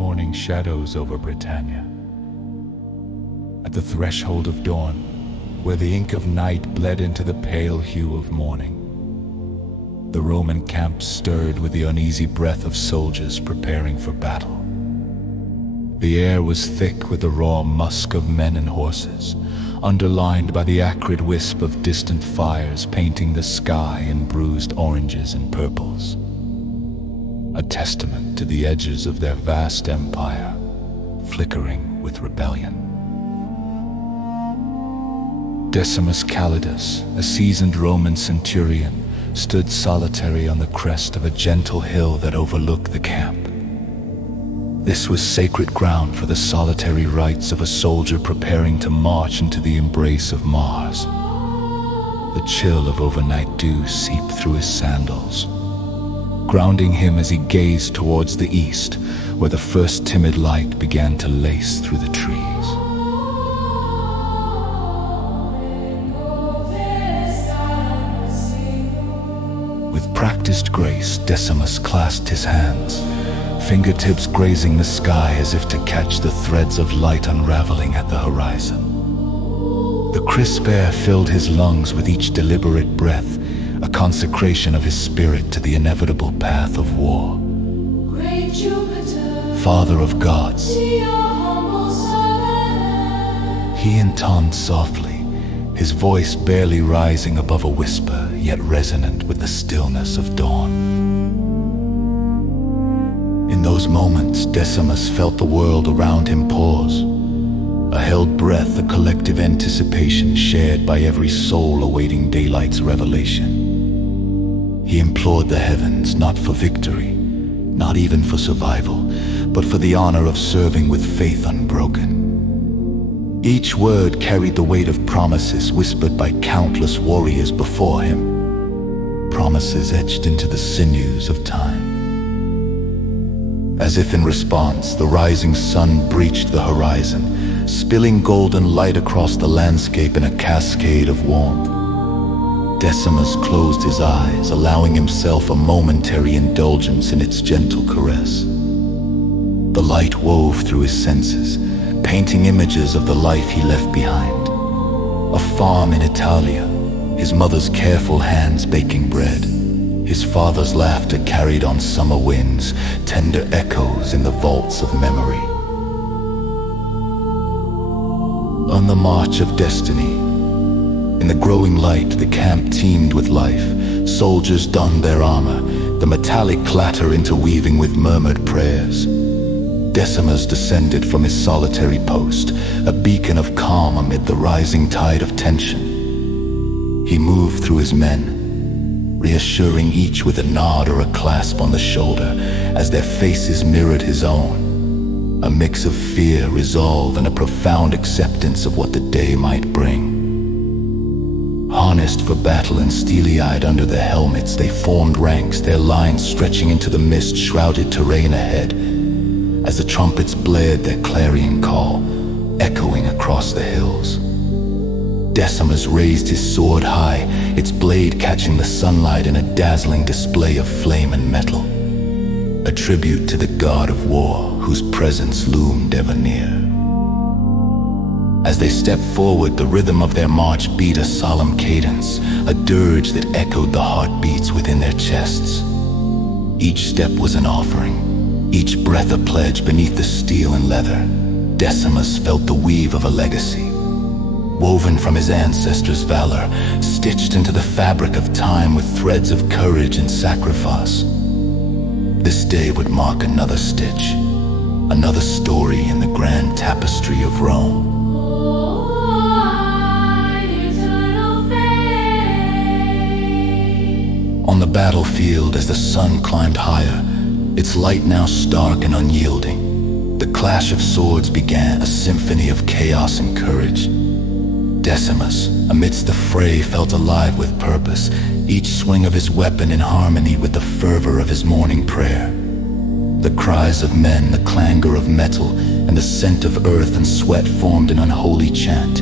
morning shadows over Britannia. At the threshold of dawn, where the ink of night bled into the pale hue of morning, the Roman camp stirred with the uneasy breath of soldiers preparing for battle. The air was thick with the raw musk of men and horses, underlined by the acrid wisp of distant fires painting the sky in bruised oranges and purples, a testament to the edges of their vast empire, flickering with rebellion. Decimus Calidus, a seasoned Roman centurion, stood solitary on the crest of a gentle hill that overlooked the camp. This was sacred ground for the solitary rites of a soldier preparing to march into the embrace of Mars. The chill of overnight dew seeped through his sandals, grounding him as he gazed towards the east, where the first timid light began to lace through the trees. With practiced grace, Decimus clasped his hands, fingertips grazing the sky as if to catch the threads of light unraveling at the horizon. The crisp air filled his lungs with each deliberate breath, a consecration of his spirit to the inevitable path of war. Great Jupiter, Father of gods, see your humble servant. he intoned softly, his voice barely rising above a whisper, yet resonant with the stillness of dawn. In those moments, Decimus felt the world around him pause, a held breath, a collective anticipation shared by every soul awaiting daylight's revelation. He implored the heavens, not for victory, not even for survival, but for the honor of serving with faith unbroken. Each word carried the weight of promises whispered by countless warriors before him, promises etched into the sinews of time. As if in response, the rising sun breached the horizon, spilling golden light across the landscape in a cascade of warmth. Decimus closed his eyes, allowing himself a momentary indulgence in its gentle caress. The light wove through his senses, painting images of the life he left behind. A farm in Italia, his mother's careful hands baking bread, his father's laughter carried on summer winds, tender echoes in the vaults of memory. On the march of destiny, in the growing light, the camp teemed with life. Soldiers donned their armor, the metallic clatter interweaving with murmured prayers. Decimus descended from his solitary post, a beacon of calm amid the rising tide of tension. He moved through his men, reassuring each with a nod or a clasp on the shoulder as their faces mirrored his own, a mix of fear, resolve, and a profound acceptance of what the day might bring. Harnessed for battle and steely-eyed under their helmets, they formed ranks, their lines stretching into the mist-shrouded terrain ahead, as the trumpets blared their clarion call, echoing across the hills. Decimus raised his sword high, its blade catching the sunlight in a dazzling display of flame and metal, a tribute to the god of war whose presence loomed ever near. As they stepped forward, the rhythm of their march beat a solemn cadence, a dirge that echoed the heartbeats within their chests. Each step was an offering, each breath a pledge beneath the steel and leather. Decimus felt the weave of a legacy, woven from his ancestors' valor, stitched into the fabric of time with threads of courage and sacrifice. This day would mark another stitch, another story in the grand tapestry of Rome. On the battlefield, as the sun climbed higher, its light now stark and unyielding, the clash of swords began, a symphony of chaos and courage. Decimus, amidst the fray, felt alive with purpose, each swing of his weapon in harmony with the fervor of his morning prayer. The cries of men, the clangor of metal, and the scent of earth and sweat formed an unholy chant,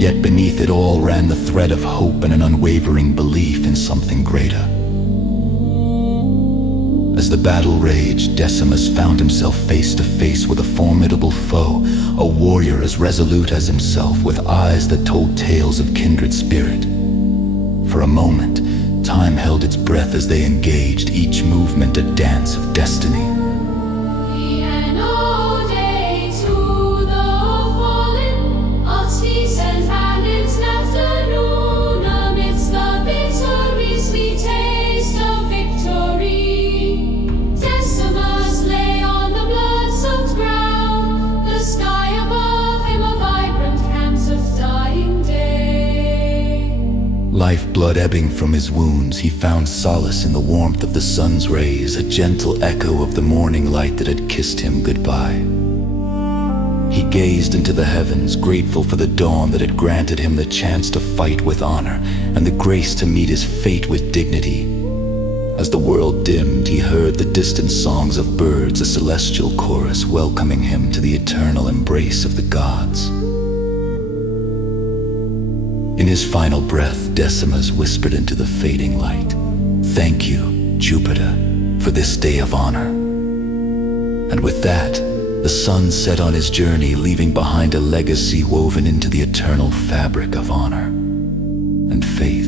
yet beneath it all ran the thread of hope and an unwavering belief in something greater. A As the battle raged, Decimus found himself face to face with a formidable foe, a warrior as resolute as himself, with eyes that told tales of kindred spirit. For a moment, time held its breath as they engaged, each movement a dance of destiny. Lifeblood ebbing from his wounds, he found solace in the warmth of the sun's rays, a gentle echo of the morning light that had kissed him goodbye. He gazed into the heavens, grateful for the dawn that had granted him the chance to fight with honor and the grace to meet his fate with dignity. As the world dimmed, he heard the distant songs of birds, a celestial chorus welcoming him to the eternal embrace of the gods. In his final breath, Decimus whispered into the fading light, "Thank you, Jupiter, for this day of honor." And with that, the sun set on his journey, leaving behind a legacy woven into the eternal fabric of honor and faith.